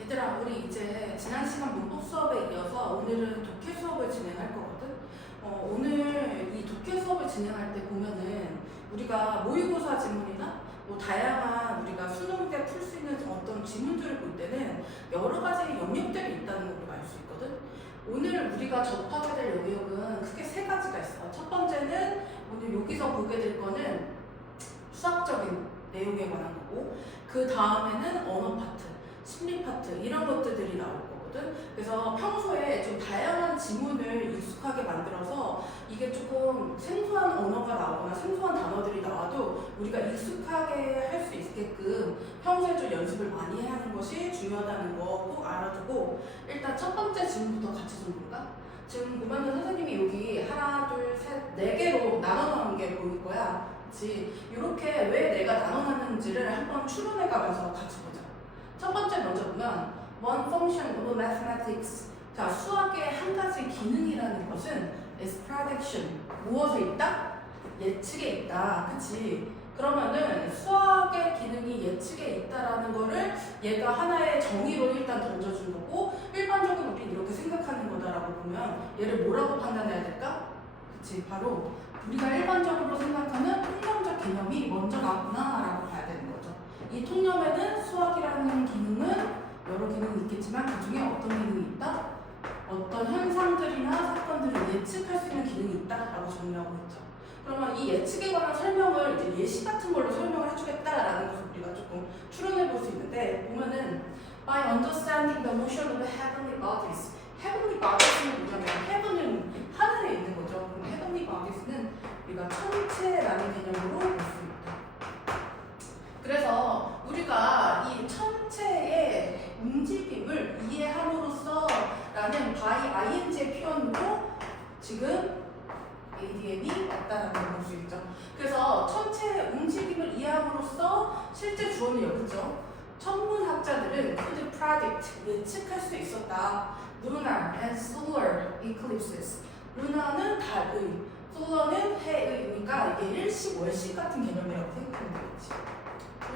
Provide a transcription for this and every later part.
얘들아, 우리 이제 지난 시간 문법 수업에 이어서 오늘은 독해 수업을 진행할 거거든. 오늘 이 독해 수업을 진행할 때 보면은 우리가 모의고사 지문이나 뭐 다양한 우리가 수능 때 풀 수 있는 어떤 지문들을 볼 때는 여러 가지 영역들이 있다는 걸 우리가 알 수 있거든. 오늘 우리가 접하게 될 영역은 크게 세 가지가 있어. 첫 번째는 오늘 여기서 보게 될 거는 수학적인 내용에 관한 거고, 그 다음에는 언어 파트, 심리 파트 이런 것들이 나올 거거든. 그래서 평소에 좀 다양한 지문을 익숙하게 만들어서 이게 조금 생소한 언어가 나오거나 생소한 단어들이 나와도 우리가 익숙하게 할 수 있게끔 평소에 좀 연습을 많이 하는 것이 중요하다는 거 꼭 알아두고, 일단 첫 번째 지문부터 같이 좀 볼까? 지금 보면은 선생님이 여기 하나, 둘, 셋, 네 개로 나눠놓은 게 보일 거야. 그치? 이렇게 왜 내가 나눠놨는지를 한번 추론해 가면서 같이 보자. 첫 번째 먼저 보면 one function of mathematics. 자, 수학의 한 가지 기능이라는 것은 is prediction. 무엇에 있다? 예측에 있다. 그치? 그러면은 수학의 기능이 예측에 있다라는 거를 얘가 하나의 정의로 일단 던져준 거고, 일반적으로 우리 이렇게 생각하는 거다라고 보면 얘를 뭐라고 판단해야 될까? 그치? 바로 우리가 일반적으로 생각하는 통념적 개념이 먼저 나구나라고 봐야 되는 거죠. 이 통념에는 수학이라는 기능은 여러 기능이 있겠지만 그 중에 어떤 기능이 있다? 어떤 현상들이나 사건들을 예측할 수 있는 기능이 있다라고 정리하고 있죠. 그러면 이 예측에 관한 설명을 이제 예시 같은 걸로 설명을 해주겠다라는 것을 우리가 조금 추론해 볼 수 있는데, 보면은 by understanding the motion of heavenly bodies. heavenly bodies는 뭐냐면 heaven은 하늘에 있는 거죠. 그럼 heavenly bodies는 우리가 천체라는 개념으로 볼 수 있다. 그래서 우리가 이 천체의 움직임을 이해함으로써 라는 by ing의 표현으로 지금 ADM이 왔다라는 걸 볼 수 있죠. 그래서 천체의 움직임을 이해함으로써 실제 주어는 여기죠. 천문학자들은 could predict, 예측할 수 있었다. Lunar and solar eclipses. 루나는 달의, 솔러는 해의니까 이게 일식, 월식 같은 개념이라고 생각하면 되겠지.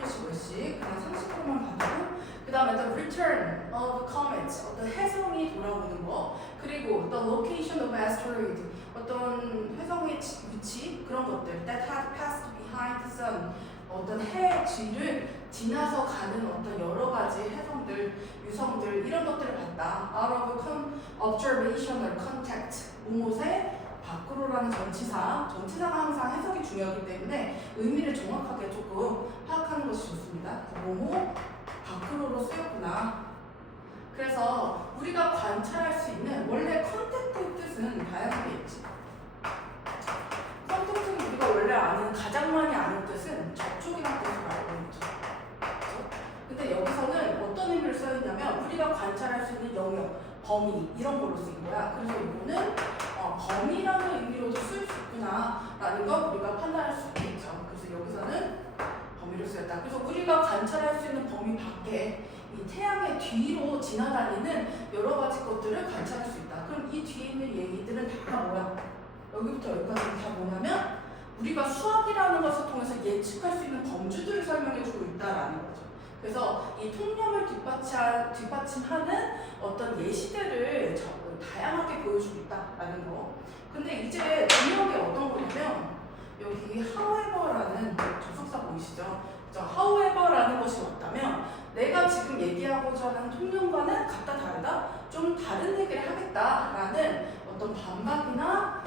일식, 월식. 그냥 상식으로만 봐도. 그 다음에 the return of comets, 어떤 해성이 돌아오는 거. 그리고 the location of asteroid, 어떤 회성의 위치, 그런 것들. that had passed behind the sun, 어떤 해의 뒤를 지나서 가는 어떤 여러 가지 해성들, 유성들, 이런 것들을 봤다. out of observational contact, 모못의 밖으로라는 전치사, 전치사가 항상 해석이 중요하기 때문에 의미를 정확하게 조금 파악하는 것이 좋습니다. 모모 밖으로로 쓰였구나. 그래서 우리가 관찰할 수 있는 원래 컨택트의 뜻은 다양하게 있지. 컨택트는 우리가 원래 아는 가장 많이 아는 뜻은 접촉이라는 뜻을 알고 있죠. 그렇죠? 근데 여기서는 어떤 의미를 써있냐면 우리가 관찰할 수 있는 영역, 범위 이런 걸로 쓰인 거야. 그래서 이거는 범위라는 의미로도 쓸 수 있구나라는 걸 우리가 판단할 수 있겠죠. 그래서 여기서는 범위를 쓰였다. 그래서 우리가 관찰할 수 있는 범위 밖에 이 태양의 뒤로 지나다니는 여러 가지 것들을 관찰할 수 있다. 그럼 이 뒤에 있는 얘기들은 다 뭐야? 여기부터 여기까지 다 뭐냐면 우리가 수학이라는 것을 통해서 예측할 수 있는 범주들을 설명해주고 있다라는 거죠. 그래서 이 통념을 뒷받침하는 어떤 예시들을 다양하게 보여주고 있다라는 거. 근데 이제 중요한 게 어떤 거냐면 여기 however라는 접속사 보이시죠? however라는 것이 왔다면 내가 지금 얘기하고자 하는 통념과는 같다 다르다? 좀 다른 얘기를 하겠다라는 어떤 반박이나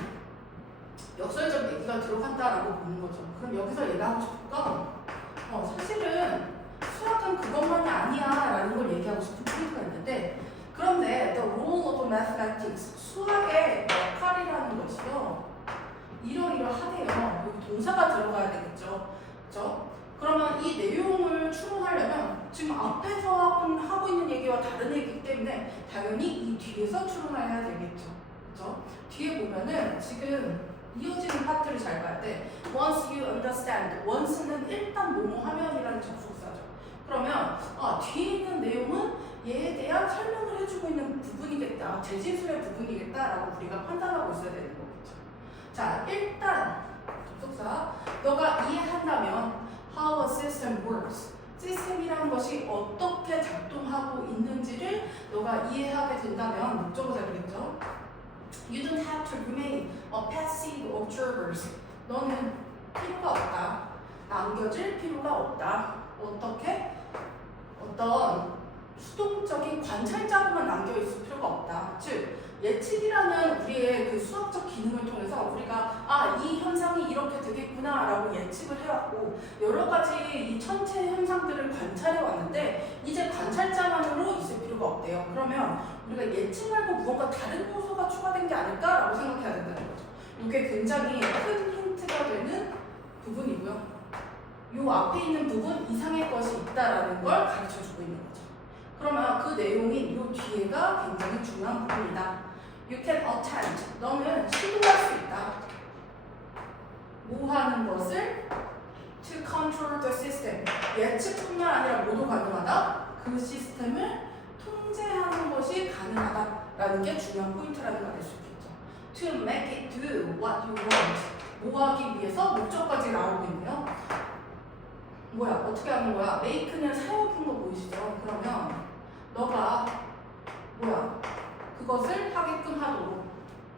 역설적 얘기가 들어간다라고 보는 거죠. 그럼 여기서 얘기하고 싶은 건 사실은 수학은 그것만이 아니야 라는 걸 얘기하고 싶은 포인트가 있는데, 그런데 the role of mathematics, 수학의 역할이라는 것이요 이러이러하대요. 여기 동사가 들어가야 되겠죠. 그렇죠? 그러면 이 내용을 추론하려면 지금 앞에서 하고 있는 얘기와 다른 얘기이기 때문에 당연히 이 뒤에서 추론해야 되겠죠. 그렇죠? 뒤에 보면은 지금 이어지는 파트를 잘 봐야 돼. Once you understand. once는 일단 뭐뭐 하면이라는 접속사죠. 그러면 뒤에 있는 내용은 얘에 대한 설명을 해주고 있는 부분이겠다. 재진술의 부분이겠다라고 우리가 판단하고 있어야 되는 거겠죠. 자, 일단 접속사. 너가 이해한다면 how a system works. 시스템이라는 것이 어떻게 작동하고 하고 있는지를 너가 이해하게 된다면 목적어가 되겠죠. You don't have to remain a passive observer. 너는 필요가 없다. 남겨질 필요가 없다. 어떻게? 어떤 수동적인 관찰자로만 남겨있을 필요가 없다. 즉 예측이라는 우리의 그 수학적 기능을 통해서 우리가 이 현상이 이렇게 되겠구나 라고 예측을 해왔고 여러 가지 이 천체 현상들을 관찰해 왔는데 이제 관찰자만으로 있을 필요가 없대요. 그러면 우리가 예측 말고 무언가 다른 요소가 추가된 게 아닐까라고 생각해야 된다는 거죠. 이게 굉장히 큰 힌트가 되는 부분이고요. 요 앞에 있는 부분 이상의 것이 있다라는 걸 가르쳐주고 있는 거죠. 그러면 그 내용인 요 뒤에가 굉장히 중요한 부분이다. You can attempt. 너는 시도할 수 있다. 뭐 하는 것을? To control the system. 예측뿐만 아니라 모두 가능하다. 그 시스템을 통제하는 것이 가능하다라는 게 중요한 포인트라는 걸 알 수 있겠죠. To make it do what you want. 뭐 하기 위해서 목적까지 나오고 있네요. 뭐야? 어떻게 하는 거야? make는 사역인 거 보이시죠? 그러면 너가 뭐야? 그것을 하게끔 하도록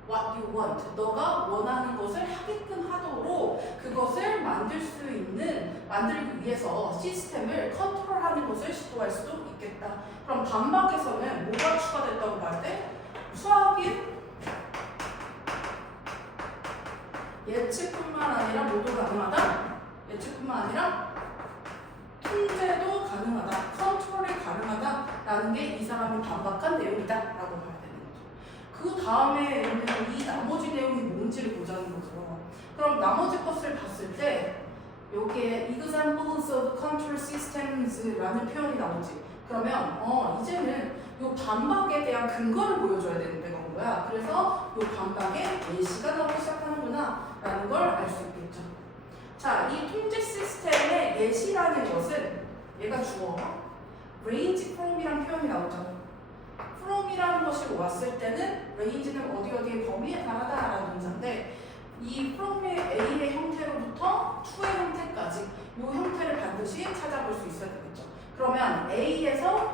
what you want. 너가 원하는 것을 하게끔 하도록 그것을 만들기 위해서 시스템을 컨트롤하는 것을 시도할 수도 있겠다. 그럼 반박에서는 뭐가 추가됐다고 말할 때? 수학인 예측뿐만 아니라 모두 가능하다. 예측뿐만 아니라 통제도 가능하다. 컨트롤이 가능하다라는 게 이 사람이 반박한 내용이다 라고 봐야 되는 거죠. 그 다음에 있는 이 나머지 내용이 뭔지를 보자는 거죠. 그럼 나머지 것을 봤을 때 여기에 examples of control systems 라는 표현이 나오지. 그러면 이제는 이 반박에 대한 근거를 보여줘야 되는 거야. 그래서 이 반박에 예시가 나오기 시작하는구나 라는 걸 알 수 있겠죠. 자, 이 통제 시스템의 예시라는 것은 얘가 주어 range from이란 표현이 나오죠. from이라는 것이 왔을 때는 range는 어디의 범위에 달하다라는 동사인데 이 from의 A의 형태로부터 to의 형태까지 이 형태를 반드시 찾아볼 수 있어야 되겠죠. 그러면 A에서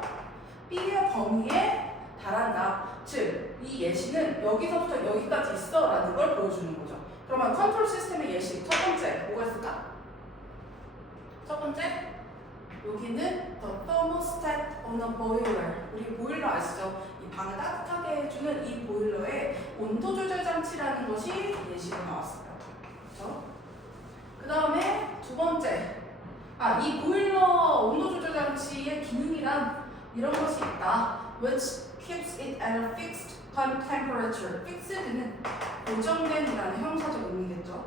B의 범위에 달한다. 즉, 이 예시는 여기서부터 여기까지 있어 라는 걸 보여주는 거죠. 그러면 컨트롤 시스템의 예시 첫 번째 뭐가 있을까? 첫 번째 여기는 the thermostat on a boiler. 우리 보일러 아시죠? 이 방을 따뜻하게 해주는 이 보일러의 온도 조절 장치라는 것이 예시로 나왔어요. 그렇죠? 그 다음에 두 번째 이 보일러 온도 조절 장치의 기능이란 이런 것이 있다. which keeps it at a fixed temperature. fixed는 고정된이라는 형사적 의미겠죠.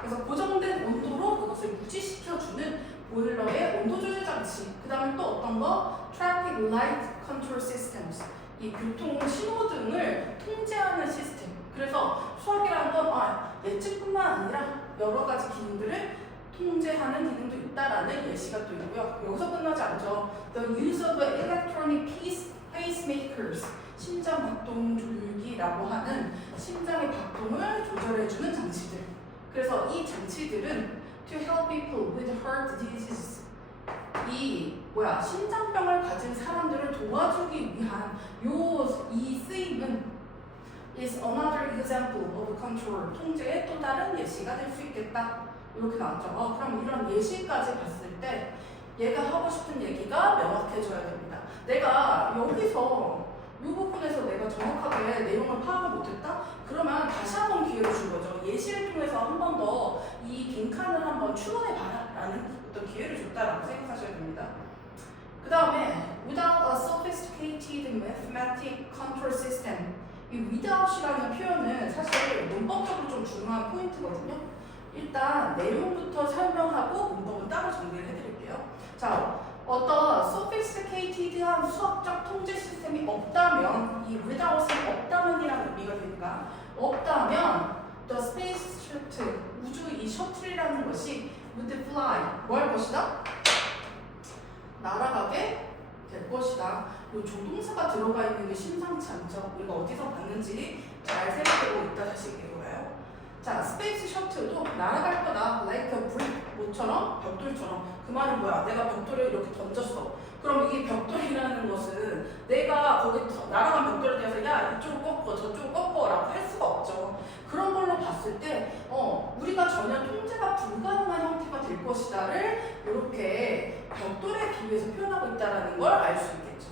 그래서 고정된 온도로 그것을 유지시켜주는 보일러의 온도 조절 장치. 그 다음에 또 어떤 거? traffic light control systems. 이 교통 신호등을 통제하는 시스템. 그래서 수학이라는 건 예측뿐만 아니라 여러 가지 기능들을 통제하는 기능도 있다라는 예시가 또 있고요. 여기서 끝나지 않죠. The use of electronic pacemakers. 심장 박동 조율기라고 하는 심장의 박동을 조절해주는 장치들. 그래서 이 장치들은 to help people with heart disease. 심장병을 가진 사람들을 도와주기 위한 이 쓰임은 is another example of control. 통제의 또 다른 예시가 될 수 있겠다. 이렇게 나왔죠. 그럼 이런 예시까지 봤을 때 얘가 하고 싶은 얘기가 명확해져야 됩니다. 내가 여기서 이 부분에서 내가 정확하게 내용을 파악을 못했다? 그러면 다시 한번 기회를 준 거죠. 예시를 통해서 한 번 더 이 빈칸을 한번 추론해봐라 라는 어떤 기회를 줬다라고 생각하셔야 됩니다. 그 다음에 without a sophisticated mathematic control system. 이 without이라는 표현은 사실 문법적으로 좀 중요한 포인트거든요. 일단 내용부터 설명하고 문법은 따로 정리를 해드릴게요. 자, 어떤 sophisticated한 수학적 통제 시스템이 없다면 이 without은 없다면이라는 의미가 되니까 없다면 the space shuttle 우주 이 셔틀이라는 것이 would fly 뭐 할 것이다? 날아가게 될 것이다. 이 조동사가 들어가 있는 게 심상치 않죠. 우리가 어디서 봤는지 잘 생각해보고 이따 다시 읽어봐요. 자, 스페이스 셔틀도 날아갈 거다. like a brick. 뭐처럼? 벽돌처럼. 그 말은 뭐야? 내가 벽돌을 이렇게 던졌어. 그럼 이 벽돌이라는 것은 내가 거기 날아간 벽돌에 대해서 야, 이쪽을 꺾어, 저쪽을 꺾어라고 할 수가 없죠. 그런 걸로 봤을 때, 우리가 전혀 통제가 불가능한 형태가 될 것이다를 이렇게 벽돌에 비유해서 표현하고 있다는 걸 알 수 있겠죠.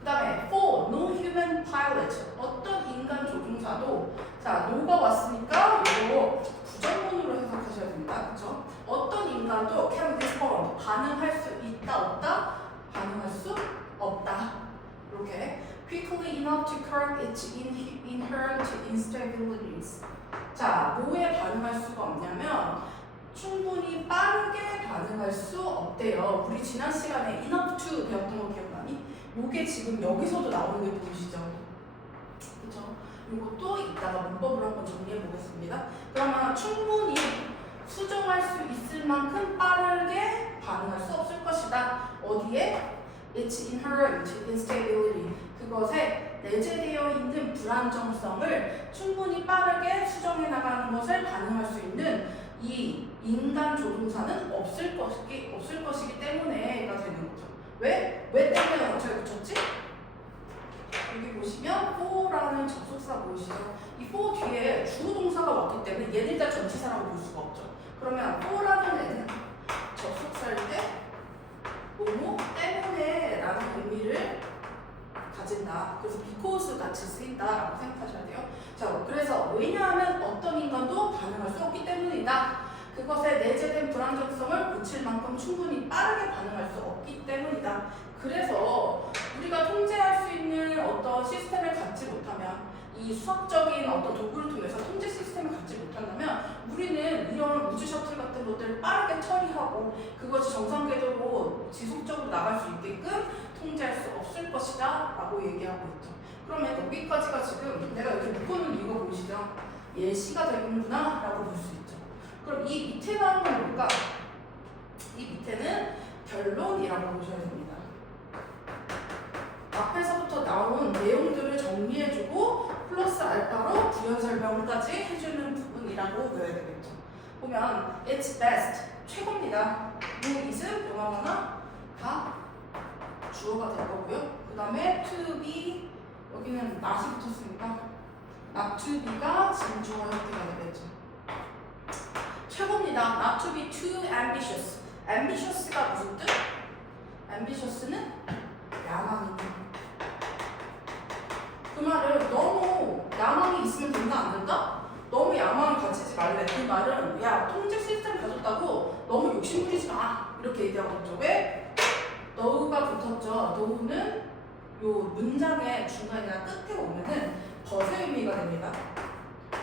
그 다음에 for no human pilot. 어떤 인간 조종사도 자, no가 왔으니까 이거 부정문으로 해석하셔야 됩니다. 그렇죠? 어떤 인간도 can respond. 반응할 수 있다, 없다? 반응할 수 없다. 이렇게 quickly enough to curb its inherent instabilities. 자, 뭐에 반응할 수가 없냐면 충분히 빠르게 반응할 수 없대요. 우리 지난 시간에 enough to 배웠던 거 기억나니? 이게 지금 여기서도 나오는 게 보이시죠? 그렇죠? 이것도 이따가 문법으로 한번 정리해 보겠습니다. 그러면 충분히 수정할 수 있을 만큼 빠르게 반응할 수 없을 것이다. 어디에? Its inherent instability. 그것에 내재되어 있는 불안정성을 충분히 빠르게 수정해 나가는 것을 반응할 수 있는 이 인간 조종사는 없을 것이기 때문에가 되는 거죠. 왜? 왜 때문에 어떻게 붙였지? 여기 보시면 for라는 접속사 보이시죠? 이 for 뒤에 주어 동사가 왔기 때문에 얘는 다 전치사라고 볼 수가 없죠. 그러면 for라는 애는 접속사일 때 뭐뭐 때문에 라는 의미를 가진다. 그래서 because 같이 쓰인다라고 생각하셔야 돼요. 자, 그래서 왜냐하면 어떤 인간도 반응할 수 없기 때문이다. 그것에 내재된 불안정성을 고칠 만큼 충분히 빠르게 반응할 수 없기 때문이다. 그래서 우리가 통제할 수 있는 어떤 시스템을 갖지 못하면 이 수학적인 어떤 도구를 통해서 통제 시스템을 갖지 못한다면 우리는 이런 우주 셔틀 같은 것들을 빠르게 처리하고 그것이 정상 궤도로 지속적으로 나갈 수 있게끔 통제할 수 없을 것이다 라고 얘기하고 있죠. 그러면 여기까지가 지금 내가 이렇게 묶어놓은 이유가 보이시죠? 예시가 되는구나 라고 볼 수 있죠. 그럼 이 밑에 나오는 건 뭘까? 이 밑에는 결론이라고 보셔야 됩니다. 앞에서부터 나온 내용들을 정리해주고 플러스 알파로 부연 설명까지 해주는 부분이라고 그려야 되겠죠. 보면 it's best, 최고입니다. who is, 영어나 다 주어가 될 거고요. 그 다음에 to be, 여기는 not이 붙었으니까 not to be가 진주어 형태가 되겠죠. 최고입니다. not to be too ambitious. ambitious가 무슨 뜻? ambitious는 야망입니다. 그 말은 너무 야망이 있으면 된다 안 된다? 너무 야망을 가지지 말래. 그 말은 야 통제 시스템 가졌다고 너무 욕심부리지 마 이렇게 얘기하고 있죠. 왜? 너우가 붙었죠. 너우는 요 문장의 중간이나 끝에 오면은 벗의 의미가 됩니다.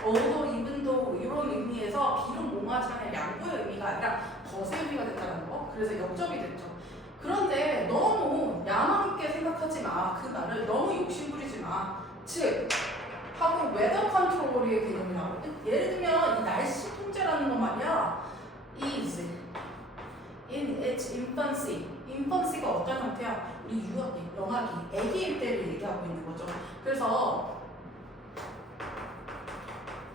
어도 이분도 이런 의미에서 비룡몽하지 않은 양보의 의미가 아니라 벗의 의미가 된다는 거. 그래서 역점이 됐죠. 그런데 너무 야망 있게 생각하지 마. 그 말을 너무 욕심부리지 마. 즉 하고 웨더 컨트롤의 개념이 나오거든. 예를 들면 이 날씨 통제라는 거 말이야. is in its infancy. infancy가 어떤 형태야? 우리 영아기, 아기일 때를 얘기하고 있는 거죠. 그래서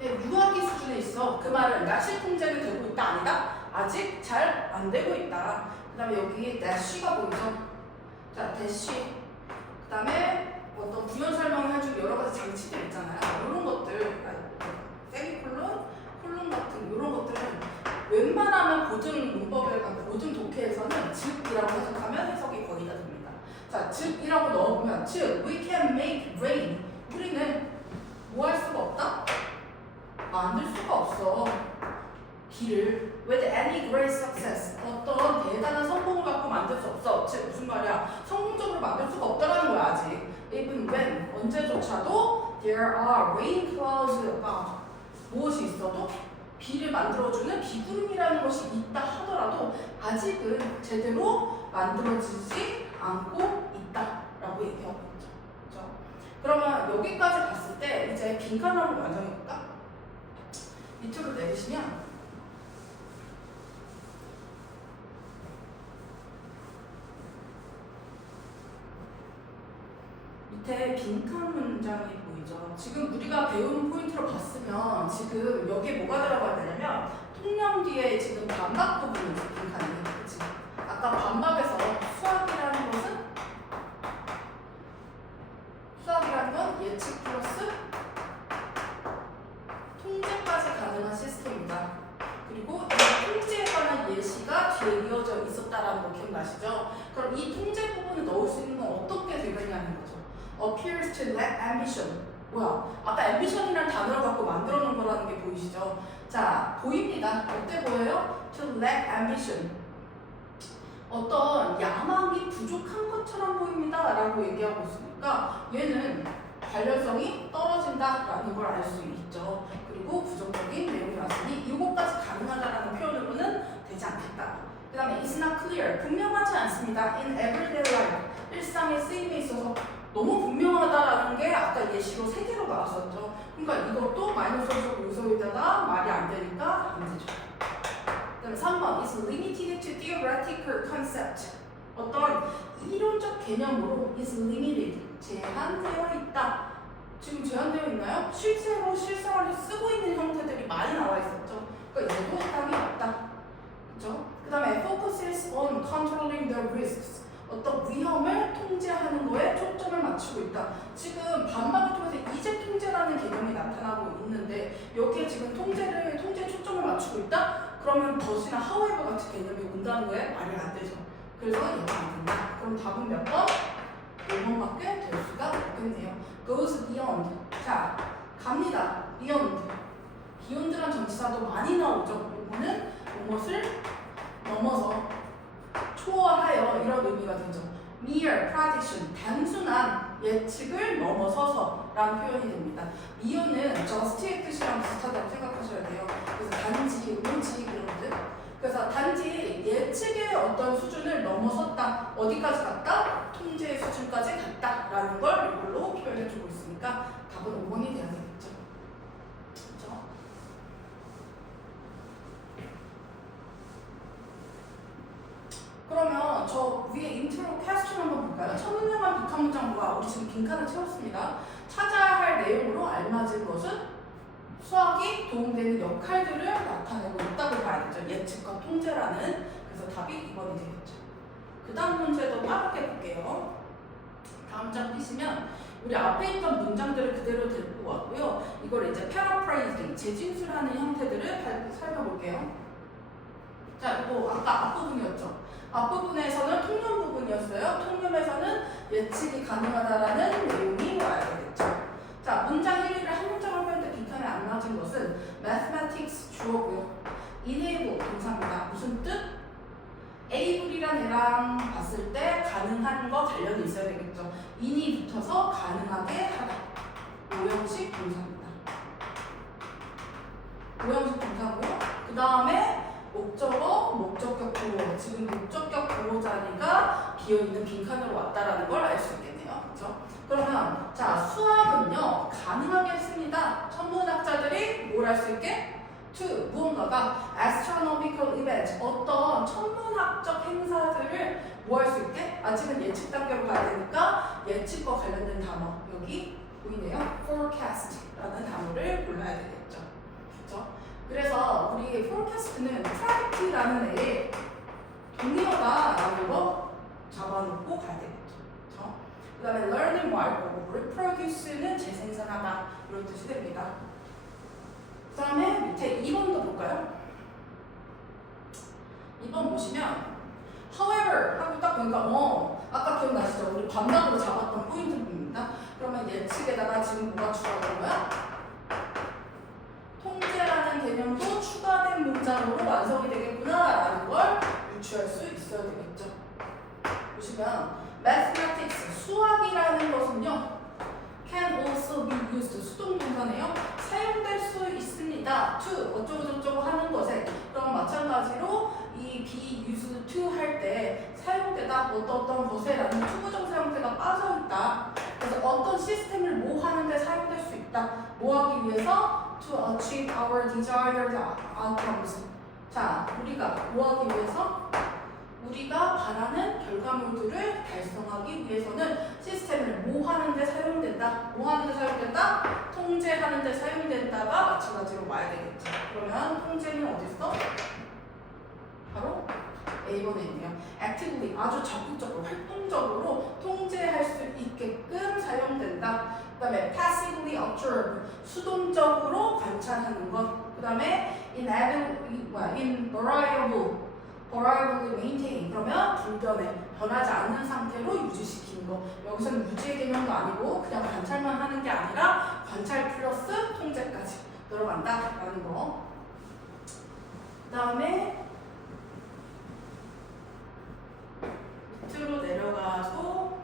유아기 수준에 있어. 그 말은 날씨 통제는 되고 있다 아니다? 아직 잘 안 되고 있다. 그 다음에 여기 대쉬가 보이죠? 자, 대쉬. 그 다음에 어떤 부연 설명을 해준 여러 가지 장치들 있잖아요. 이런 것들, 세미콜론, 콜론 같은 이런 것들은 웬만하면 고등 문법을 갖고 고등 독해에서는 즉이라고 해석하면 해석이 거의 다 됩니다. 자, 즉이라고 넣어보면 즉, we can make rain. 우리는 뭐 할 수가 없다? 만들 수가 없어. 비를 with any great success. 어떤 대단한 성공을 갖고 만들 수 없어. 즉 무슨 말이야? 성공적으로 만들 수가 없다라는 거야 아직. Even when 언제조차도 there are rain clouds about. 무엇이 있어도 비를 만들어주는 비구름이라는 것이 있다 하더라도 아직은 제대로 만들어지지 않고 있다라고 얘기하고 있죠. 그렇죠? 그러면 여기까지 봤을 때 이제 빈칸으로 완성해볼까? 밑으로 내리시면 밑에 빈칸 문장이 보이죠? 보이죠? 지금 우리가 배운 포인트로 봤으면 지금 여기에 뭐가 들어가야 되냐면 통념 뒤에 지금 반박 부분이 빈칸이에요. 그치? 아까 반박에서 수학이라는 것은 수학이라는 건 예측 플러스 통제까지 가능한 시스템이다. 그리고 이 통제에 관한 예시가 뒤에 이어져 있었다라는 거 기억나시죠? 그럼 이 통제 부분을 넣을 수 있는 건 어떻게 되겠냐는 거죠. appears to lack ambition. 뭐야? 아까 ambition이라는 단어를 갖고 만들어 놓은 거라는 게 보이시죠? 자, 보입니다. 어때 보여요? to lack ambition. 어떤 야망이 부족한 것처럼 보입니다. 라고 얘기하고 있으니까 얘는 관련성이 떨어진다라는 걸 알 수 있죠. 그리고 부정적인 내용이 왔으니 이것까지 가능하다라는 표현으로는 되지 않겠다. 그 다음에 it's not clear. 분명하지 않습니다. in everyday life. 일상의 쓰임에 있어서 너무 분명하다라는 게 아까 예시로 3개로 나왔었죠. 그러니까 이것도 마이너스적 요소에다가 말이 안 되니까 안 되죠. 그 다음에 3번 is limited to theoretical concept. 어떤 이론적 개념으로 is limited. 제한되어 있다. 지금 제한되어 있나요? 실제로 실생활에 쓰고 있는 형태들이 많이 나와 있었죠. 그러니까 얘도 해당이 없다. 그렇죠? 그 다음에 focuses on controlling the risks. 어떤 위험을 통제하는 거에 초점을 맞추고 있다. 지금 반박을 통해서 이제 통제라는 개념이 나타나고 있는데 여기에 지금 통제에 초점을 맞추고 있다? 그러면 덫이나 however 같은 개념이 온다는 거에 말이 안 되죠. 그래서 얘가 안 된다. 그럼 답은 몇 번? 5번밖에 될 수가 없겠네요. goes beyond. 자, 갑니다. beyond. beyond란 전치사도 많이 나오죠. 이거는 무엇을 넘어서 초월하여 이런 의미가 되죠. mere prediction. 단순한 예측을 넘어서서 라는 표현이 됩니다. mere는 just의 뜻이랑 비슷하다고 생각하셔야 돼요. 그래서 단지, 오직 이런 뜻. 그래서 단지 예측의 어떤 수준을 넘어섰다. 어디까지 갔다? 통제의 수준까지 갔다. 라는 걸 이걸로 표현해주고 있으니까 답은 5번이 돼야 되겠죠. 그렇죠? 그러면 저 위에 인트로 퀘스천 한번 볼까요? 천문양한 북한 문장과 우리 지금 빈칸을 채웠습니다. 찾아야 할 내용으로 알맞은 것은 수학이 도움되는 역할들을 나타내고 있다고 봐야 되죠. 예측과 통제라는. 그래서 답이 2번이 되겠죠. 그 다음 문제도 빠르게 볼게요. 다음 장 띄시면 우리 앞에 있던 문장들을 그대로 데리고 왔고요. 이걸 이제 paraphrasing, 재진술하는 형태들을 살펴볼게요. 자, 이거 아까 앞부분이었죠. 앞부분에서는 통념 부분이었어요. 통념에서는 예측이 가능하다라는 내용이 와야 되겠죠. 자, 문장 1위를 한 문장을 뺄 때 빈칸에 안 맞은 것은 mathematics 주어고요. enable 동사입니다. 무슨 뜻? able이란 애랑 봤을 때 가능한 거 관련이 있어야 되겠죠. in이 붙어서 가능하게 하다. 오형식 동사입니다. 오형식 동사고요. 그 다음에 목적어, 목적격 보호. 지금 목적격 보호 자리가 비어있는 빈칸으로 왔다라는 걸 알 수 있겠네요. 그렇죠? 그러면 자, 수학은요 가능하게 했습니다. 천문학자들이 뭘 할 수 있게? to 무언가가 astronomical event 어떤 천문학적 행사들을 뭐 할 수 있게? 아직은 예측 단계로 가야 되니까 예측과 관련된 단어 여기 보이네요. forecast라는 단어를 골라야 되겠죠. 그렇죠? 그래서 우리 forecast는 predict라는 애의 동의어다라는 거 잡아놓고 가야 되겠죠. 그 다음에 learning 뭐 알 거고 reproduce는 재생산하다 이런 뜻이 됩니다. 그 다음에 밑에 2번도 볼까요? 2번 보시면 however 하고 딱 보니까 아까 기억나시죠? 우리 반박으로 잡았던 포인트입니다. 그러면 예측에다가 지금 뭐가 추가된 거야? 통제라는 개념도 추가된 문장으로 완성이 되겠구나 라는 걸 유추할 수 있어야 되겠죠. 보시면 mathematics, 수학이라는 것은요 can also be used, 수동동사네요. 사용될 수 있습니다. to, 어쩌고저쩌고 하는 것에. 그럼 마찬가지로 이 be used to 할 때 사용되다, 어떤 것에 라는 투부정사 형태가 빠져있다. 그래서 어떤 시스템을 뭐 하는데 사용될 수 있다. 뭐 하기 위해서? to achieve our desired outcomes. 자, 우리가 뭐 하기 위해서? 우리가 바라는 결과물들을 달성하기 위해서는 시스템을 뭐 하는데 사용된다? 뭐 하는데 사용된다? 통제하는데 사용된다가 마찬가지로 와야 되겠죠. 그러면 통제는 어디 있어? 바로 A번에 있네요. actively 아주 적극적으로 활동적으로 통제할 수 있게끔 사용된다. 그 다음에 passively observe 수동적으로 관찰하는 것. 그 다음에 variably maintain 그러면 불변해 변하지 않는 상태로 유지시키는 거. 여기서는 유지의 개념도 아니고 그냥 관찰만 하는 게 아니라 관찰 플러스 통제까지 들어간다라는 거. 그 다음에 밑으로 내려가서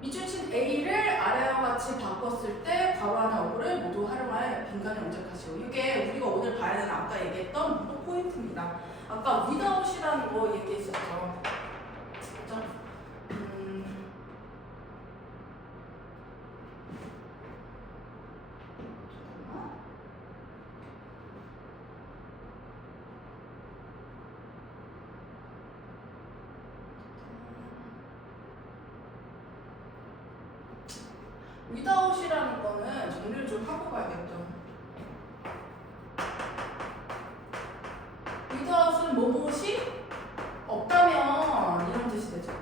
미줄친 A를 아래와 같이 바꿨을 때 괄호 안에 어구를 모두 활용할 빈칸을 언제까지요. 이게 우리가 오늘 봐야 되는 아까 얘기했던 또 포인트입니다. 아까 without이라는 거 얘기했었죠. 그죠? without이라는 거는 정리를 좀 하고 가야겠죠. without은 무엇이 없다면 이런 뜻이 되죠.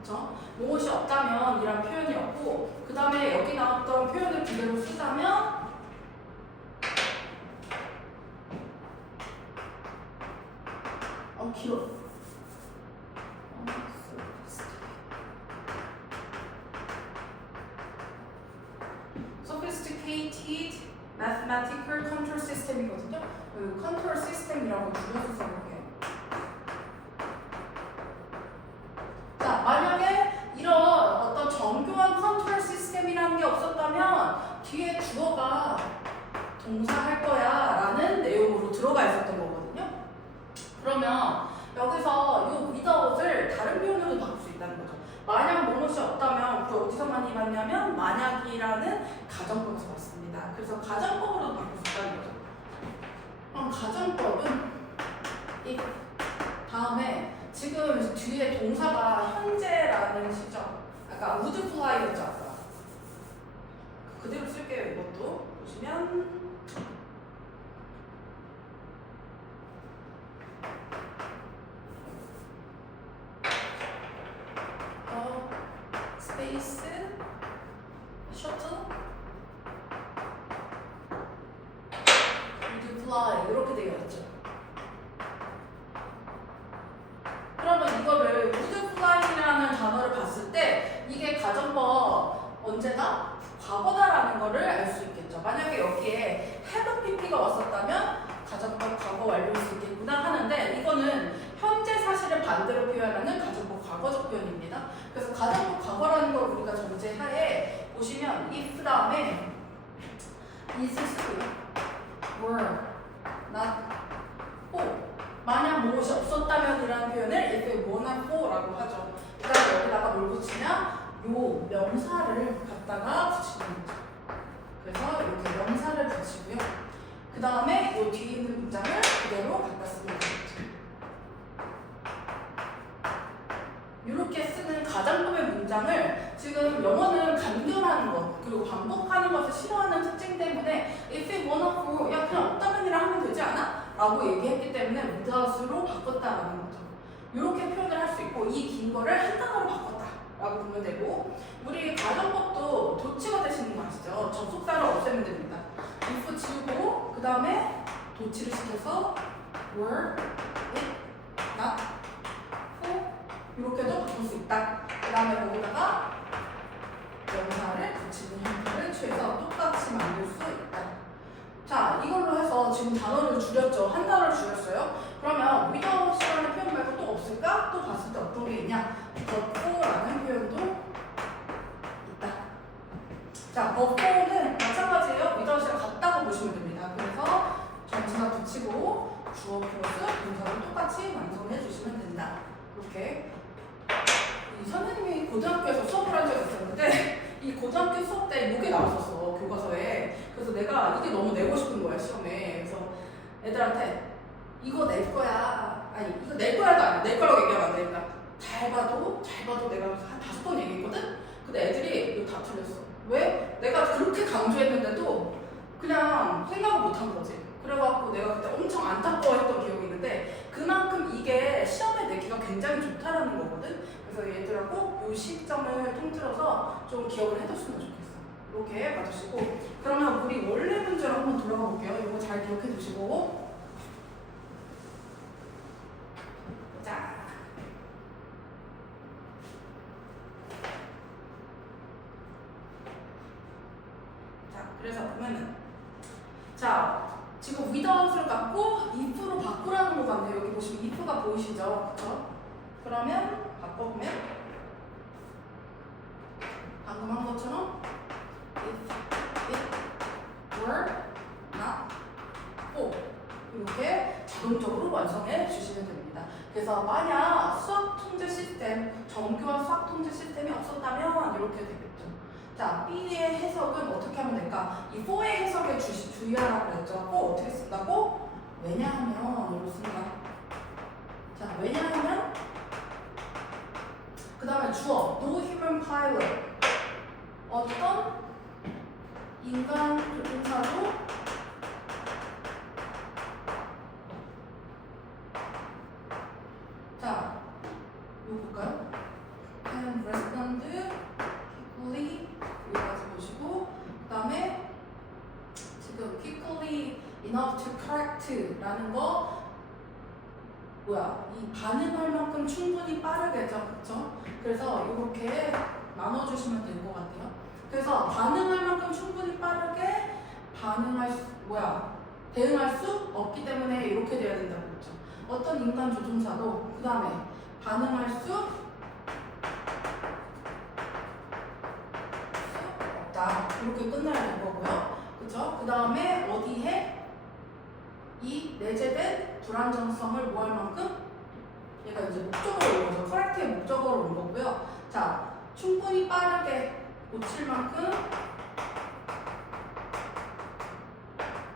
그쵸? 무엇이 없다면 이란 표현이었고 그 다음에 여기 나왔던 표현을 그대로 쓰자면 길어. sophisticated mathematical control system이거든요. 그 컨트롤 시스템이라고 줄여서 써볼게요. 자, 만약에 이런 어떤 정교한 컨트롤 시스템이라는 게 없었다면 뒤에 주어가 동사할 거야 라는 내용으로 들어가 있었던 거거든요. 그러면 여기서 이 without을 다른 표현으로 바꿀 수 있다는 거죠. 만약 무엇이 없다면 그 어디서 많이 봤냐면 만약이라는 가정법에서 봤습니다. 그래서 가정법으로 바꿀 수 있다는 거죠. 그럼 가정법은 if 다음에 지금 뒤에 동사가 현재라는 시죠. 아까 would fly였죠. 아까 그대로 쓸게요. 이것도 보시면 스페이스 셔틀 would fly 이렇게 되어 있죠. 그러면 이거를 would fly라는 단어를 봤을 때 이게 가정법 언제다? 과거다라는 거를 알 수 있겠죠. 만약에 여기에 have pp가 왔었다면 가정법 과거 완료일 수 있겠구나 하는데 이거는 현재 사실을 반대로 표현하는 가정법 과거적 표현입니다. 그래서 가정법 과거라는 걸 우리가 전제하에 보시면 if 다음에 is 쓰고요. were not for 만약 무엇이 없었다면 이라는 표현을 if it were not for라고 하죠. 그 다음에 여기다가 뭘 붙이냐? 요 명사를 갖다가 붙이는 거죠. 그래서 이렇게 명사를 붙이고요. 그 다음에 요 뒤에 있는 문장을 그대로 갖다 쓰면 되겠죠. 이렇게 쓰는 가정법의 문장을 지금 영어는 간결하는 것 그리고 반복하는 것을 싫어하는 특징 때문에 if it were not for 야 그냥 없다면이라 하면 되지 않아? 라고 얘기했기 때문에 without으로 바꿨다라는 거죠. 이렇게 표현을 할 수 있고 이 긴 거를 한 단어로 바꿨다 라고 보면 되고 우리 가정법도 도치가 되시는 거 아시죠? 접속사를 없애면 됩니다. if 지우고 그 다음에 도치를 시켜서 were it not for 이렇게도 바꿀 수 있다. 그 다음에 거기다가 명사를 붙이는 형태를 취해서 똑같이 만들 수 있다. 자, 이걸로 해서 지금 단어를 줄였죠. 한 단어를 줄였어요. 그러면 without이라는 표현 말고 또 없을까? 또 봤을 때 어떤 게 있냐? but for라는 표현도 있다. 자, but for는 마찬가지예요. without이랑 같다고 보시면 됩니다. 그래서 전치사 붙이고 주어 플러스 동사를 똑같이 완성해 주시면 된다. 이렇게 이 선생님이 고등학교에서 수업을 한 적이 있었는데 이 고등학교 수업 때 이게 나왔었어. 있어, 교과서에. 그래서 내가 이게 너무 내고 싶은 거야, 시험에. 그래서 애들한테 이거 낼 거야. 아니, 이거 낼 거야도 아니야. 낼 거라고 얘기하면 안 되니까. 잘 봐도 내가 한 5번 얘기했거든? 근데 애들이 이거 다 틀렸어. 왜? 내가 그렇게 강조했는데도 그냥 생각을 못 한 거지. 그래갖고 내가 그때 엄청 안타까워했던 기억이 있는데 그만큼 이게 시험에 내기가 굉장히 좋다라는 거거든? 그래서 얘들하고 이 시점을 통틀어서 좀 기억을 해뒀으면 좋겠어. 이렇게 봐주시고 그러면 우리 원래 문제로 한번 돌아가 볼게요. 이거 잘 기억해 두시고 자, 그래서 보면은 자 지금 without을 갖고 if로 바꾸라는 거 같네요. 여기 보시면 if가 보이시죠? 그쵸? 그러면 바꿔보면 방금 한 것처럼 if it were not for 이렇게 자동적으로 완성해 주시면 됩니다. 그래서 만약 수학 통제 시스템, 정교한 수학 통제 시스템이 없었다면 이렇게 되겠죠. 자, B의 해석은 어떻게 하면 될까? 이 for의 해석에 주의하라고 그랬죠. for 어떻게 쓴다고? 왜냐하면 이렇습니다. 자, 왜냐하면 그 다음에 주어 no human pilot 어떤 인간 조종사도 자, 이거 볼까요? can respond quickly 여기까지 보시고 그 다음에 지금 quickly enough to correct 라는 거 뭐야 이 반응할 만큼 충분히 빠르게죠. 그쵸? 그래서 이렇게 나눠주시면 될 것 같아요. 그래서 반응할 만큼 충분히 빠르게 대응할 수 없기 때문에 이렇게 돼야 된다고 그랬죠. 어떤 인간 조종사도 그 다음에 반응할 수 없다. 이렇게 끝나야 될 거고요. 그쵸? 그 다음에 어디에 이 내재된 불안정성을 뭐 할 만큼 얘가 이제 목적어로 온 거죠. correct의 목적어로 온 거고요. 자, 충분히 빠르게 고칠 만큼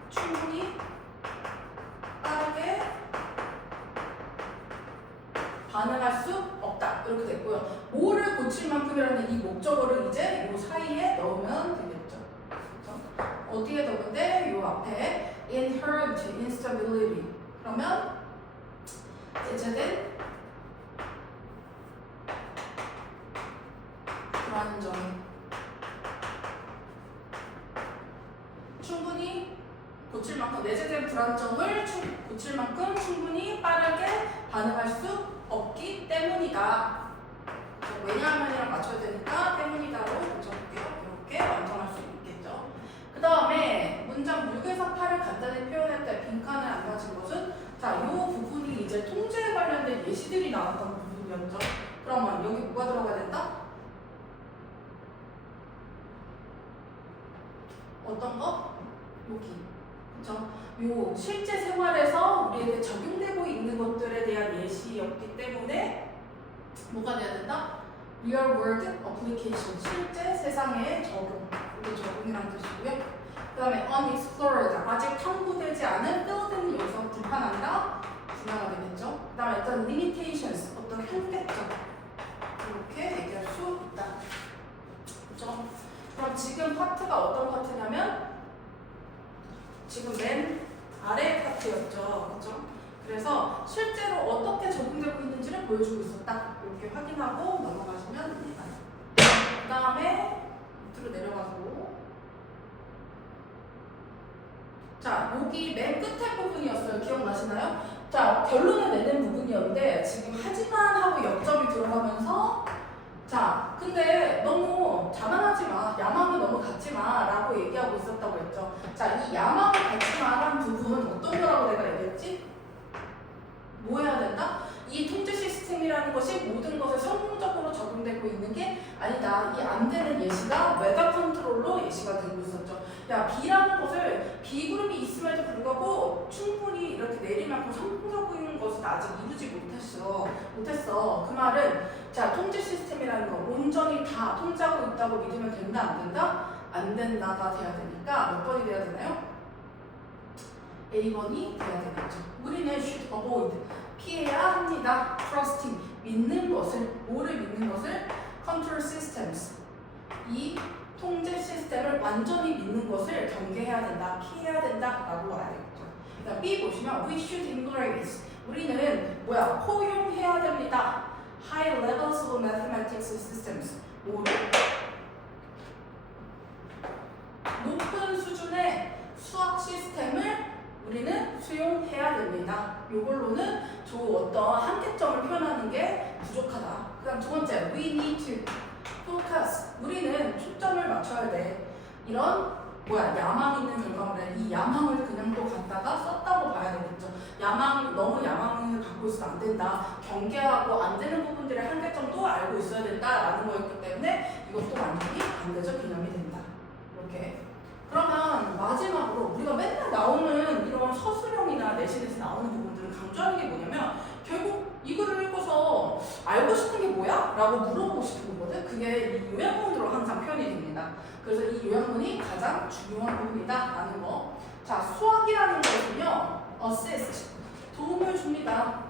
충분히 빠르게 반응할 수 없다. 이렇게 됐고요. 뭐를 고칠 만큼이라는 이 목적어를 이제 이 사이에 넣으면 되겠죠. 그렇죠? 어디에 넣으면 돼? 이 앞에 inherent instability. 그러면 내재된 불안정 충분히 고칠 만큼 내재된 불안정을 고칠 만큼 충분히 빠르게 반응할 수 없기 때문이다. 왜냐하면이랑 맞춰야 되니까 때문이다로 붙여볼게요. 이렇게 완성할 수 있겠죠. 그 다음에 문장 6에서 8을 간단히 표현할 때 빈칸을 안 가진 것은 자, 이 부분이 이제 통제에 관련된 예시들이 나왔던 부분이었죠. 그러면 여기 뭐가 들어가야 된다? 어떤 거? 여기. 그쵸? 요 실제 생활에서 우리에게 적용되고 있는 것들에 대한 예시였기 때문에 뭐가 돼야 된다? Real world application. 실제 세상의 적용. 이게 적용이라는 뜻이고요. 그 다음에 unexplored. 아직 탐구되지 않은 뼈대는 여기서 불판 아니라 분야가 되겠죠. 그 다음에 어떤 limitations. 어떤 한계점. 이렇게 얘기할 수 있다. 그렇죠? 그럼 지금 파트가 어떤 파트냐면 지금 맨 아래 파트였죠. 그렇죠? 그래서 실제로 어떻게 적용되고 있는지를 보여주고 있었다. 이렇게 확인하고 넘어가시면 됩니다. 그 다음에 밑으로 내려가고 자, 여기 맨 끝에 부분이었어요. 기억나시나요? 자, 결론을 내는 부분이었는데 지금 하지만 하고 역점이 들어가면서 자, 근데 너무 자만하지 마. 야망을 너무 갖지 마. 라고 얘기하고 있었다고 했죠. 자, 이 야망을 갖지 마라는 부분은 어떤 거라고 내가 얘기했지? 뭐 해야 된다? 이 통제 시스템이라는 것이 모든 것에 성공적으로 적용되고 있는 게 아니다. 이 안 되는 예시가 외곽 컨트롤로 예시가 되고 있었죠. 야, B라는 것을 B그룹이 있음에도 불구하고 충분히 이렇게 내릴 만큼 성공적인 것은 아직 이루지 못했어. 그 말은 자, 통제 시스템이라는 거 온전히 다 통제하고 있다고 믿으면 된다, 안 된다? 안 된다가 돼야 되니까 몇 번이 돼야 되나요? A번이 돼야 되겠죠. 우리는 should avoid 피해야 합니다. trusting 믿는 것을 뭐를 믿는 것을 control systems 이 통제 시스템을 완전히 믿는 것을 경계해야 된다, 피해야 된다라고 와야 되겠죠. 그다음 B 보시면 we should embrace 우리는 뭐야 포용해야 됩니다. high levels of mathematics systems 뭐를 높은 수준의 수학 시스템을 우리는 수용해야 됩니다. 이걸로는 저 어떤 한계점을 표현하는 게 부족하다. 그다음 두 번째, we need to focus. 우리는 초점을 맞춰야 돼. 이런 야망 있는 결과물에 이 야망을 그냥 또 갖다가 썼다고 봐야 되겠죠. 너무 야망을 갖고 있으면 안 된다. 경계하고 안 되는 부분들의 한계점도 알고 있어야 된다라는 거였기 때문에 이것도 완전히 반대적 개념이 된다. 이렇게. 그러면 마지막으로 우리가 맨날 나오는 이런 서술형이나 내신에서 나오는 부분들을 강조하는 게 뭐냐면 결국 이 글을 읽고서 알고 싶은 게 뭐야? 라고 물어보고 싶은 거거든. 그게 이 요약문으로 항상 표현이 됩니다. 그래서 이 요약문이 가장 중요한 부분이다 라는 거. 자, 수학이라는 것은요 assist 도움을 줍니다.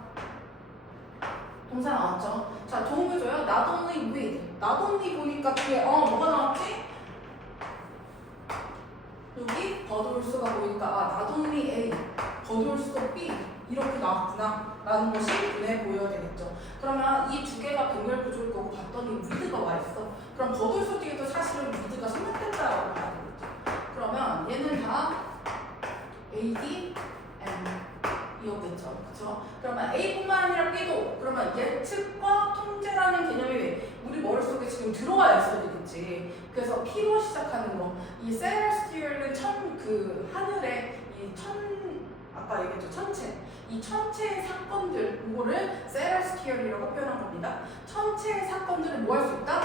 동사 나왔죠? 자, 도움을 줘요. not only with not only 보니까 뒤에 뭐가 나왔지? 여기 버드울스가 보니까 not only A, 버드울스도 B 이렇게 나왔구나 라는 것이 눈에 보여야 되겠죠. 그러면 이 두 개가 병렬 구조일 거고 봤더니 with가 와 있어. 그럼 버드울스 뒤에도 사실은 with가 생략된다라고 봐야 되겠죠. 그러면 얘는 다 A, D, M 이었겠죠. 그쵸? 그러면 A뿐만 아니라 B도 그러면 예측과 통제라는 개념이 우리 머릿속에 지금 들어와 있어야 되겠지. 그래서 P로 시작하는 거. 이 셀레스티얼은 하늘에 아까 얘기했죠. 천체. 이 천체의 사건들, 이거를 셀레스티얼이라고 표현한 겁니다. 천체의 사건들을 뭐 할 수 있다?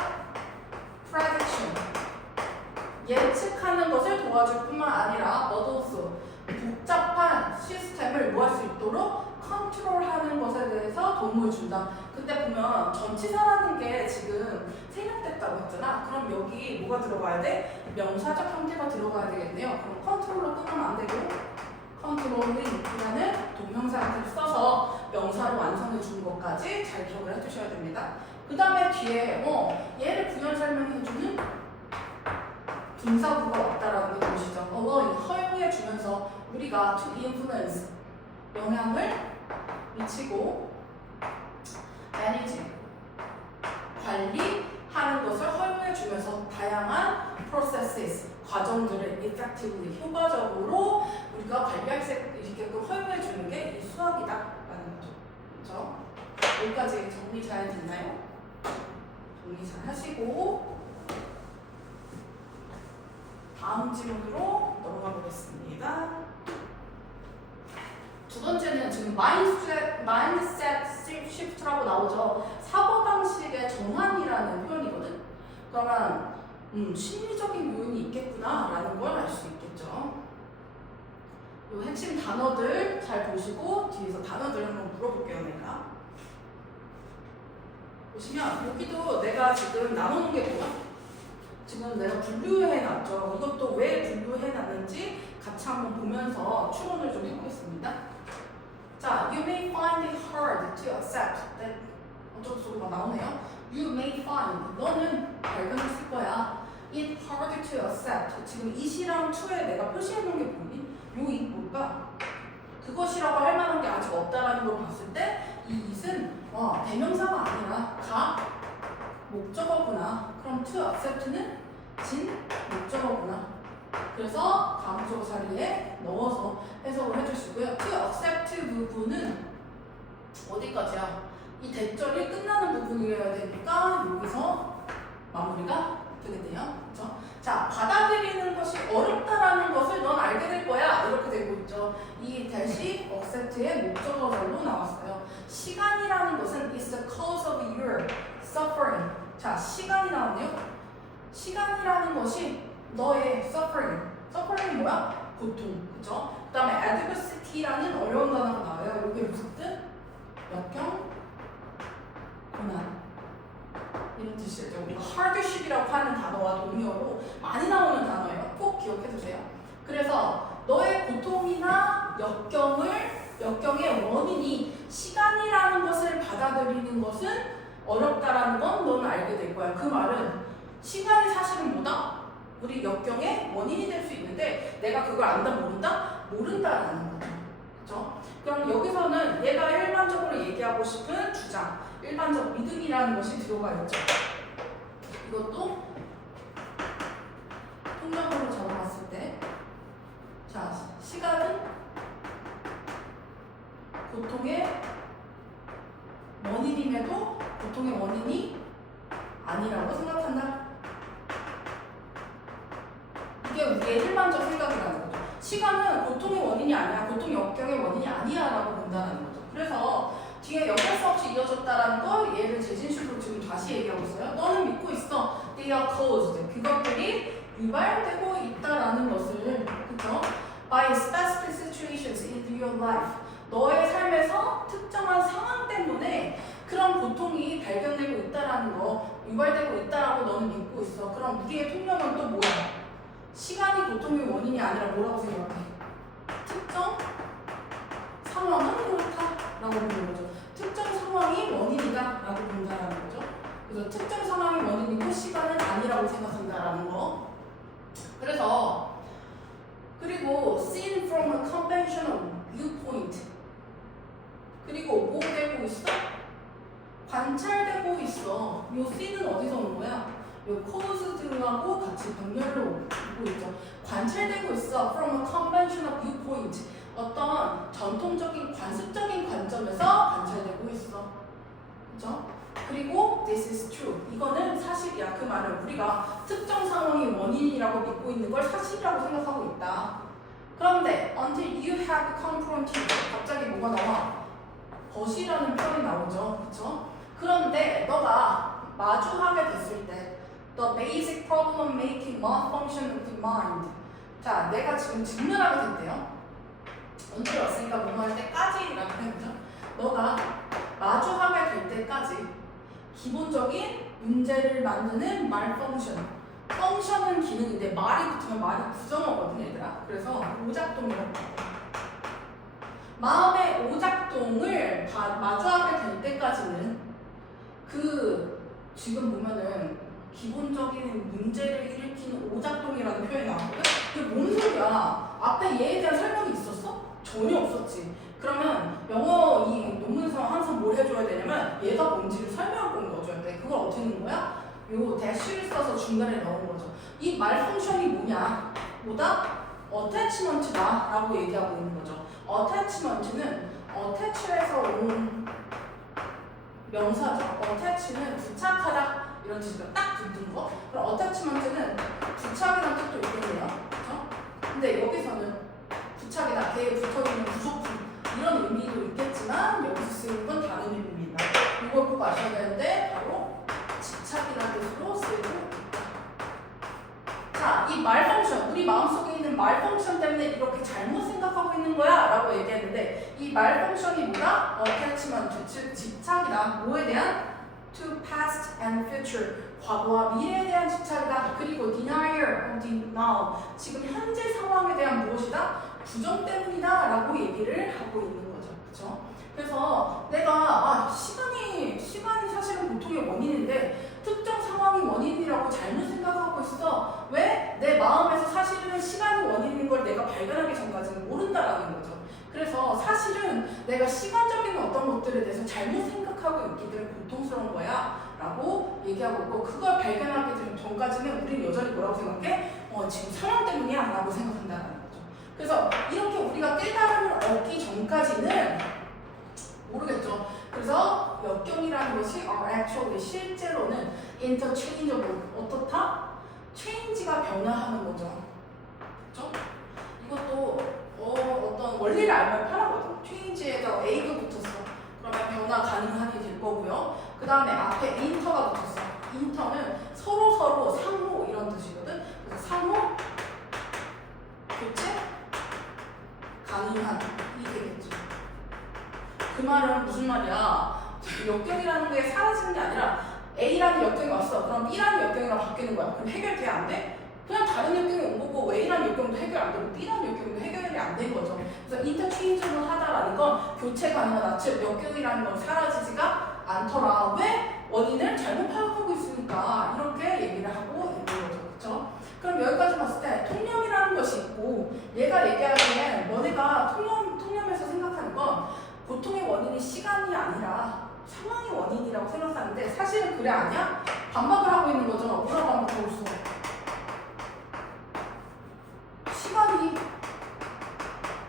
prediction. 예측하는 것을 도와줄 뿐만 아니라 너도 복잡한 시스템을 뭐 할 수 있도록 컨트롤하는 것에 대해서 도움을 준다. 그때 보면 전치사라는 게 지금 생략됐다고 했잖아. 그럼 여기 뭐가 들어가야 돼? 명사적 형태가 들어가야 되겠네요. 그럼 컨트롤로 끝나면 안 되고 컨트롤링이라는 동명사 형태를 써서 명사로 완성해 주는 것까지 잘 기억을 해주셔야 됩니다. 그 다음에 뒤에 얘를 부연 설명해주는 분사구가 왔다라는 게 보시죠. 허용해 주면서 우리가 to influence 영향을 미치고 manage 관리하는 것을 허용해 주면서 다양한 processes 과정들을 effectively 효과적으로 우리가 관리할 수 있게끔 허용해 주는 게 이 수학이다라는 거죠. 그렇죠? 여기까지 정리 잘 됐나요? 정리 잘 하시고 다음 질문으로 넘어가 보겠습니다. 두 번째는 지금 mindset shift라고 나오죠. 사고방식의 전환이라는 표현이거든. 그러면 심리적인 요인이 있겠구나라는 걸 알 수 있겠죠. 요 핵심 단어들 잘 보시고 뒤에서 단어들 한번 물어볼게요. 내가 보시면 여기도 내가 지금 나누는 게 뭐야? 지금 내가 분류해놨죠. 이것도 왜 분류해놨는지 같이 한번 보면서 추론을 좀 해보겠습니다. 자, you may find it hard to accept that 어쩌고저쩌고 나오네요. You may find 너는 발견했을 거야. it hard to accept 지금 it이랑 to에 내가 표시해놓은 게 뭐니? 요 it 뭘까? 그것이라고 할 만한 게 아직 없다라는 걸 봤을 때 이 it은 대명사가 아니라 목적어구나. 그럼 to accept는 진 목적어구나. 그래서 가부적어 자리에 넣어서 해석을 해주시고요. to accept 부분은 어디까지야? 이 대절이 끝나는 부분이어야 되니까 여기서 마무리가 되겠네요. 그렇죠? 자, 받아들이는 것이 어렵다라는 것을 넌 알게 될 거야. 이렇게 되고 있죠. 이 대시 accept의 목적어절로 나왔어요. 시간이라는 것은 is the cause of your suffering. 자, 시간이 나왔네요. 시간이라는 것이 너의 suffering. suffering이 뭐야? 고통. 그쵸? 그 다음에 adversity라는 어려운 단어가 나와요. 이게 무슨 뜻? 역경, 고난. 이런 뜻이죠. 우리가 hardship이라고 하는 단어와 동의어로 많이 나오는 단어예요. 꼭 기억해 두세요. 그래서 너의 고통이나 역경의 원인이 시간이라는 것을 받아들이는 것은 어렵다라는 건 너는 알게 될 거야. 그 말은 시간이 사실은 뭐다? 우리 역경의 원인이 될 수 있는데 내가 그걸 안다 모른다? 모른다라는 거죠. 그렇죠? 그럼 여기서는 얘가 일반적으로 얘기하고 싶은 주장, 일반적 믿음이라는 것이 들어가 있죠. 이것도 통념으로 적어봤을 때, 자, 시간은 고통의 원인임에도 고통의 원인이 아니라고 생각한다. 이게 우리의 일반적 생각이라는 거죠. 시간은 고통의 원인이 아니야, 고통의 역경의 원인이 아니야 라고 본다는 거죠. 그래서 뒤에 연결 수 없이 이어졌다라는 걸 얘를 재진식으로 지금 다시 얘기하고 있어요. 너는 믿고 있어. They are caused. 그것들이 유발되고 있다라는 것을, 그쵸? By specific situations in your life. 너의 삶에서 특정한 상황 때문에 그런 고통이 발견되고 있다라는 거, 유발되고 있다라고 너는 믿고 있어. 그럼 우리의 통념은 또 뭐야? 시간이 고통의 원인이 아니라 뭐라고 생각해? 특정 상황은 그렇다라고 보는 거죠. 특정 상황이 원인이다 라고 본다라는 거죠. 그래서 특정 상황이 원인이고 시간은 아니라고 생각한다라는 거. 그래서 그리고 seen from a conventional viewpoint. 그리고 뭐 되고 있어? 관찰되고 있어. 요 C는 어디서 온 거야? 요 caused하고 같이 병렬로 오고 있죠. 관찰되고 있어. From a conventional viewpoint. 어떤 전통적인 관습적인 관점에서 관찰되고 있어. 그죠? 그리고 this is true. 이거는 사실이야. 그 말은 우리가 특정 상황이 원인이라고 믿고 있는 걸 사실이라고 생각하고 있다. 그런데 until you have confronted, 갑자기 뭐가 나와? 벗이라는 표현이 나오죠. 그쵸? 그런데 너가 마주하게 됐을 때 the basic problem making malfunction of the mind. 자, 내가 지금 직면하게 됐대요. 언제 왔으니까 뭐 할 때까지라고 해보죠. 너가 마주하게 될 때까지 기본적인 문제를 만드는 malfunction. 펑션은 기능인데 말이 붙으면 말이 부정어거든 얘들아. 그래서 오작동이라고 해요. 마음의 오작동을 마주하게 될 때까지는 그 지금 보면은 기본적인 문제를 일으키는 오작동이라는 표현이 나왔거든? 그게 뭔 소리야? 앞에 얘에 대한 설명이 있었어? 전혀 없었지. 그러면 영어 이 논문에서 항상 뭘 해줘야 되냐면 얘가 뭔지를 설명하고 넣어줘야 돼. 그걸 어떻게 넣는 거야? 요 대시를 써서 중간에 넣은 거죠. 이 말 펑션이 뭐냐? 뭐다? 어태치먼트다 라고 얘기하고 있는 거죠. 어태치먼트는 어태치에서 온 명사죠. 어태치는 부착하다 이런 뜻이죠. 딱 붙는 거. 그럼 어태치먼트는 부착이라는 뜻도 있겠네요. 그렇죠? 근데 여기서는 부착이다, 개에 붙어있는 부속품 이런 의미도 있겠지만 여기서 쓰는 건 다른 의미입니다. 이걸 꼭 아셔야 되는데 바로 집착이라는 뜻으로 쓰이고 있다. 자, 이 말 펑션, 우리 마음속에 있는 말 펑션 때문에 이렇게 잘못 생각하고 있는 거야 라고 얘기했는데 이 말 펑션이 뭐다? attachment, 즉 집착이다. 뭐에 대한? to past and future, 과거와 미래에 대한 집착이다. 그리고 denial of the now, 지금 현재 상황에 대한 무엇이다? 부정 때문이다 라고 얘기를 하고 있는 거죠. 그쵸? 그래서 내가 시간이 사실은 고통의 원인인데 특정 상황이 원인이라고 잘못 생각하고 있어. 왜? 내 마음에서 사실은 시간이 원인인 걸 내가 발견하기 전까지는 모른다라는 거죠. 그래서 사실은 내가 시간적인 어떤 것들에 대해서 잘못 생각하고 있기 때문에 고통스러운 거야 라고 얘기하고 있고, 그걸 발견하기 전까지는 우리는 여전히 뭐라고 생각해? 지금 상황 때문이야 라고 생각한다는 거죠. 그래서 이렇게 우리가 깨달음을 얻기 전까지는 모르겠죠. 그래서 역경이라는 것이 actually 실제로는 interchangeable, 어떻다? change가 변화하는 거죠. 그렇죠? 이것도 어떤 원리를 알면 편하거든. change에서 a가 붙었어. 그러면 변화 가능하게 될 거고요. 그 다음에 앞에 inter가 붙었어. inter는 서로 상호 이런 뜻이거든. 그래서 상호 교체 가능한 이 되겠죠. 그 말은 무슨 말이야? 역경이라는 게 사라지는 게 아니라 A라는 역경이 왔어. 그럼 B라는 역경이랑 바뀌는 거야. 그럼 해결돼? 안 돼? 그냥 다른 역경이 온 거고 A라는 역경도 해결 안 되고 B라는 역경도 해결이 안 된 거죠. 그래서 인터체인지를 하다라는 건 교체 가능하다. 즉 역경이라는 건 사라지지가 않더라. 왜? 원인을 잘못 파악하고 있으니까 이렇게 얘기를 하고 있는 거죠. 그렇죠? 그럼 여기까지 봤을 때 통념이라는 것이 있고 얘가 얘기하기엔 너네가 통념에서 생각하는 건 고통의 원인이 시간이 아니라 상황의 원인이라고 생각하는데 사실은 그래 아니야? 반박을 하고 있는 거죠. 뭐라고 반박하고 있어? 시간이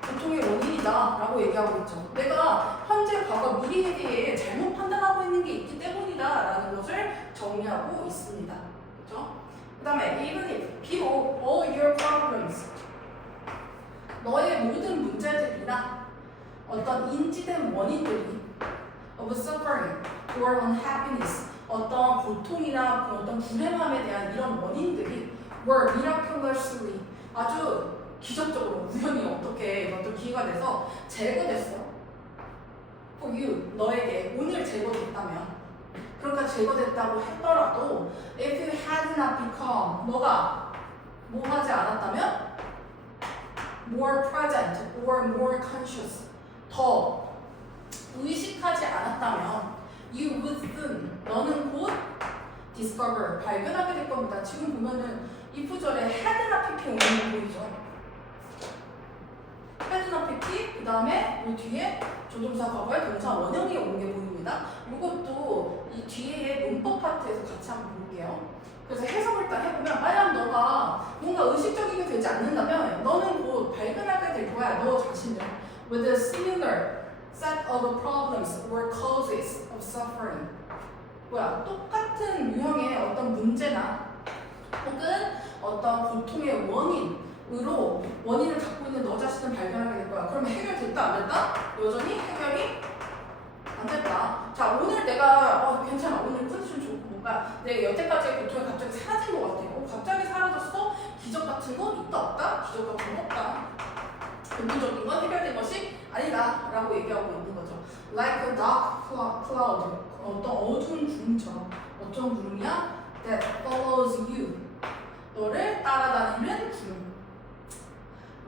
고통의 원인이다 라고 얘기하고 있죠. 내가 현재, 과거, 미래에 대해 잘못 판단하고 있는 게 있기 때문이다 라는 것을 정리하고 있습니다. 그렇죠? 그 다음에 even if, 비록 all your problems, 너의 모든 문제들이나 어떤 인지된 원인들이 of suffering or unhappiness, 어떤 고통이나 어떤 불행함에 대한 이런 원인들이 were miraculously, 아주 기적적으로 우연히 어떻게 어떤 기회가 돼서 제거됐어. For you, 너에게 오늘 제거됐다면, 그러니까 제거됐다고 했더라도 if you had not become, 너가 뭐 하지 않았다면 more present or more conscious, 더 의식하지 않았다면 you would soon, 너는 곧 discover, 발견하게 될 겁니다. 지금 보면은 이 구절에 had나 pp 오는 거 보이죠? had나 pp, 그 다음에 이 뒤에 조동사 과거의 동사 원형이 온 게 보입니다. 이것도 이 뒤에 문법 파트에서 같이 한번 볼게요. 그래서 해석을 일단 해보면, 만약 너가 뭔가 의식적이게 되지 않는다면 너는 곧 발견하게 될 거야. 너 자신을 with a similar set of problems or causes of suffering. 뭐야, 똑같은 유형의 어떤 문제나 혹은 어떤 고통의 원인으로 원인을 갖고 있는 너 자신을 발견하게 될 거야. 그러면 해결됐다 안 됐다? 여전히 해결이 안 됐다. 자, 오늘 내가 괜찮아. 오늘 컨디션 좋고 뭔가 내 여태까지의 고통이 갑자기 사라진 것 같아. 갑자기 사라졌어? 기적 같은 거 있다 없다? 기적 같은 거 없다. 근본적인 건 해결된 것이 아니다 라고 얘기하고 있는 거죠. Like a dark cloud, 어떤 어두운 구름처럼. 어떤 구름이야? That follows you, 너를 따라다니는 구름.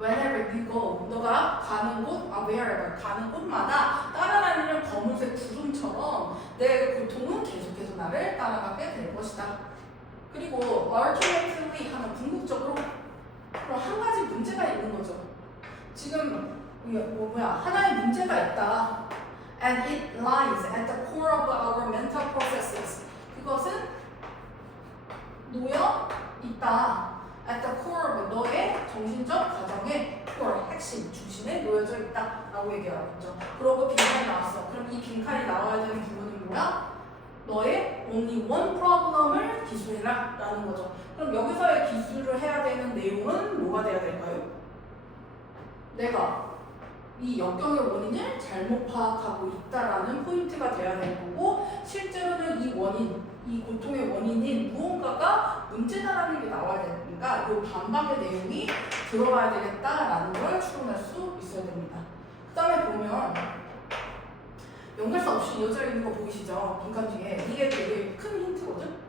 Whenever you go, 너가 가는 곳, wherever, 가는 곳마다 따라다니는 검은색 구름처럼 내 고통은 계속해서 나를 따라가게 될 것이다. 그리고 ultimately 하면 궁극적으로 그럼 한 가지 문제가 있는 거죠. 지금 하나의 문제가 있다. And it lies at the core of our mental processes. 그것은 놓여 있다. At the core of 너의 정신적 과정의 core, 핵심, 중심에 놓여져 있다 라고 얘기하고 있죠. 그러고 빈칸이 나왔어. 그럼 이 빈칸이 나와야 되는 부분은 뭐야? 너의 only one problem을 기술해라 라는 거죠. 그럼 여기서의 기술을 해야 되는 내용은 뭐가 돼야 될까요? 내가 이 역경의 원인을 잘못 파악하고 있다라는 포인트가 돼야 될 거고, 실제로는 이 원인, 이 고통의 원인인 무언가가 문제다라는 게 나와야 되니까 이 반박의 내용이 들어가야 되겠다라는 걸 추론할 수 있어야 됩니다. 그 다음에 보면 연결사 없이 이어져 있는 거 보이시죠? 빈칸 뒤에. 이게 되게 큰 힌트거든?